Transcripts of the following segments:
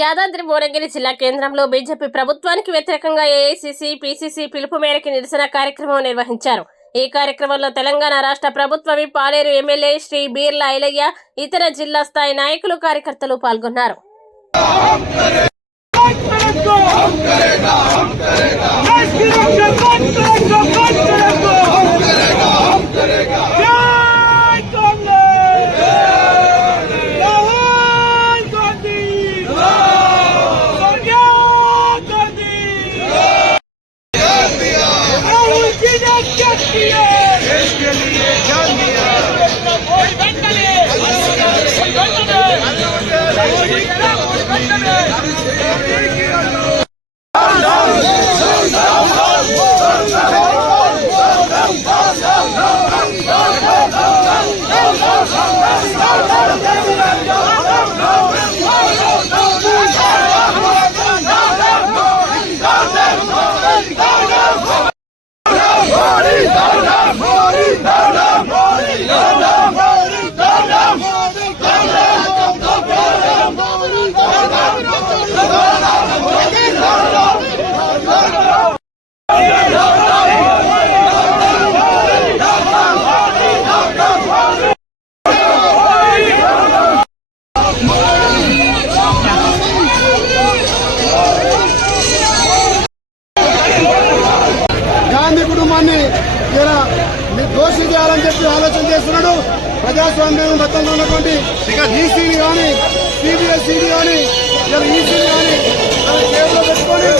యాదాద్రి భువనగిరి జిల్లా కేంద్రంలో బీజేపీ ప్రభుత్వానికి వ్యతిరేకంగా ఏఐసీసీ, పీసీసీ పిలుపు మేరకు నిరసన కార్యక్రమం నిర్వహించారు. ఈ కార్యక్రమంలో తెలంగాణ రాష్ట్ర ప్రభుత్వ విప్ పాలేరు ఎమ్మెల్యే శ్రీ బీర్లా ఐలయ్య, ఇతర జిల్లా స్థాయి నాయకులు, కార్యకర్తలు పాల్గొన్నారు. గాంధీ కుటుంబాన్ని ఇలా దోషి చేయాలని చెప్పి ఆలోచన చేస్తున్నాడు. ప్రజాస్వామ్యం మొత్తంలో ఉన్నటువంటి ఈసీని కానీ, సిబిఎస్ఈని కానీ, ఇలా ఈసీని కానీ చేతిలో పెట్టుకొని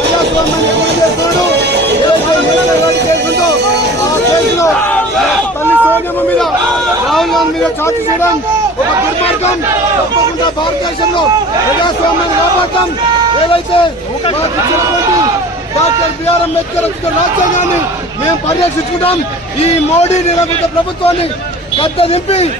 ప్రజాస్వామ్యాన్ని అమలు చేస్తున్నాడు. కేసులతో ఆ కేసులో తల్లి సోనియమ్మ మీద, రాహుల్ గాంధీ మీద చార్జ్ చేయడం ఒక దుర్మార్గం. తప్పకుండా భారతదేశంలో ప్రజాస్వామ్యాన్ని కాపాడతాం. ఏదైతే మాకు ఇచ్చినటువంటి డాక్టర్ బిఆర్ అంబేద్కర్ రాజ్యాంగాన్ని మేము పరిరక్షించుకుంటాం. ఈ మోడీ నిరంకుశ ప్రభుత్వాన్ని గద్ద దింపి